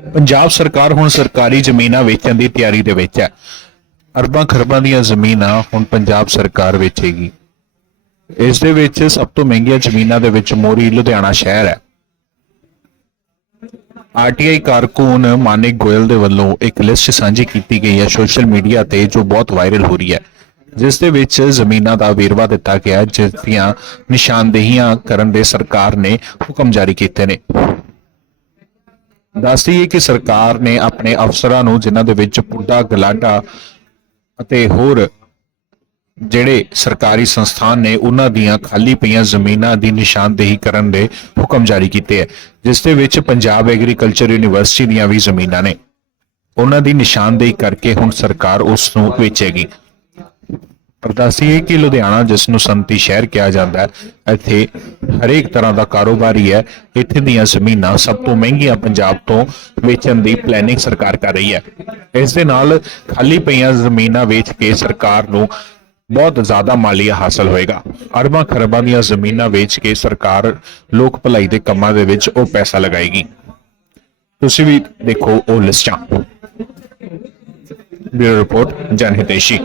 ਪੰਜਾਬ ਸਰਕਾਰ ਹੁਣ ਸਰਕਾਰੀ ਜ਼ਮੀਨਾਂ ਵੇਚਣ ਦੀ ਤਿਆਰੀ ਦੇ ਵਿੱਚ ਹੈ। ਅਰਬਾਂ ਖਰਬਾਂ ਦੀਆਂ ਜ਼ਮੀਨਾਂ ਹੁਣ ਪੰਜਾਬ ਸਰਕਾਰ ਵੇਚੇਗੀ। ਇਸ ਦੇ ਵਿੱਚ ਸਭ ਤੋਂ ਮਹਿੰਗੀਆਂ ਜ਼ਮੀਨਾਂ ਦੇ ਵਿੱਚ ਮੋਰੀ ਲੁਧਿਆਣਾ ਸ਼ਹਿਰ ਹੈ। ਆਰਟੀਆਈ ਕਾਰਕੁਨ ਮਾਨਿਕ ਗੋਇਲ ਦੇ ਵੱਲੋਂ ਇੱਕ ਲਿਸਟ ਸਾਂਝੀ ਕੀਤੀ ਗਈ ਹੈ ਸੋਸ਼ਲ ਮੀਡੀਆ ਤੇ, ਜੋ ਬਹੁਤ ਵਾਇਰਲ ਹੋ ਰਹੀ ਹੈ। ਜਿਸ ਦੇ ਵਿੱਚ ਜ਼ਮੀਨਾਂ ਦਾ ਵੇਰਵਾ ਦਿੱਤਾ ਗਿਆ ਜਿਸ ਦੀਆਂ ਨਿਸ਼ਾਨਦੇਹੀਆਂ ਕਰਨ ਦੇ ਸਰਕਾਰ ਨੇ ਹੁਕਮ ਜਾਰੀ ਕੀਤੇ ਨੇ। ਦੱਸਦੀ ਹੈ ਕਿ ਸਰਕਾਰ ਨੇ ਆਪਣੇ ਅਫਸਰਾਂ ਨੂੰ ਜਿਨ੍ਹਾਂ ਦੇ ਵਿੱਚ ਪੁੱਡਾ, ਗਲਾਡਾ ਅਤੇ ਹੋਰ ਜਿਹੜੇ ਸਰਕਾਰੀ ਸੰਸਥਾਨ ਨੇ, ਉਹਨਾਂ ਦੀਆਂ ਖਾਲੀ ਪਈਆਂ ਜ਼ਮੀਨਾਂ ਦੀ ਨਿਸ਼ਾਨਦੇਹੀ ਕਰਨ ਦੇ ਹੁਕਮ ਜਾਰੀ ਕੀਤੇ ਹੈ, ਜਿਸ ਦੇ ਵਿੱਚ ਪੰਜਾਬ ਐਗਰੀਕਲਚਰ ਯੂਨੀਵਰਸਿਟੀ ਦੀਆਂ ਵੀ ਜ਼ਮੀਨਾਂ ਨੇ। ਉਹਨਾਂ ਦੀ ਨਿਸ਼ਾਨਦੇਹੀ ਕਰਕੇ ਹੁਣ ਸਰਕਾਰ ਉਸ ਨੂੰ ਵੇਚੇਗੀ। ਦੱਸੀਏ ਕਿ ਲੁਧਿਆਣਾ, ਜਿਸ ਨੂੰ ਸੰਤੀ ਸ਼ਹਿਰ ਕਿਹਾ ਜਾਂਦਾ ਹੈ, ਇੱਥੇ ਹਰੇਕ ਤਰ੍ਹਾਂ ਦਾ ਕਾਰੋਬਾਰੀ ਹੈ ਇੱਥੇ ਦੀਆਂ ਜ਼ਮੀਨਾਂ ਸਭ ਤੋਂ ਮਹਿੰਗੀਆਂ ਪੰਜਾਬ ਤੋਂ ਵੇਚਣ ਦੀ ਪਲੈਨਿੰਗ ਸਰਕਾਰ ਕਰ ਰਹੀ ਹੈ। ਇਸ ਦੇ ਨਾਲ ਖਾਲੀ ਪਈਆਂ ਜ਼ਮੀਨਾਂ ਵੇਚ ਕੇ ਸਰਕਾਰ ਨੂੰ ਬਹੁਤ ਜ਼ਿਆਦਾ ਮਾਲੀਆ ਹਾਸਲ ਹੋਏਗਾ। ਅਰਬਾਂ ਖਰਬਾਂ ਦੀਆਂ ਜ਼ਮੀਨਾਂ ਵੇਚ ਕੇ ਸਰਕਾਰ ਲੋਕ ਭਲਾਈ ਦੇ ਕੰਮਾਂ ਦੇ ਵਿੱਚ ਉਹ ਪੈਸਾ ਲਗਾਏਗੀ। ਤੁਸੀਂ ਵੀ ਦੇਖੋ ਉਹ ਲਿਸਟਾਂ। ਬਿਊਰੋ ਰਿਪੋਰਟ, ਜਨ ਹਿਤੇਸ਼ੀ।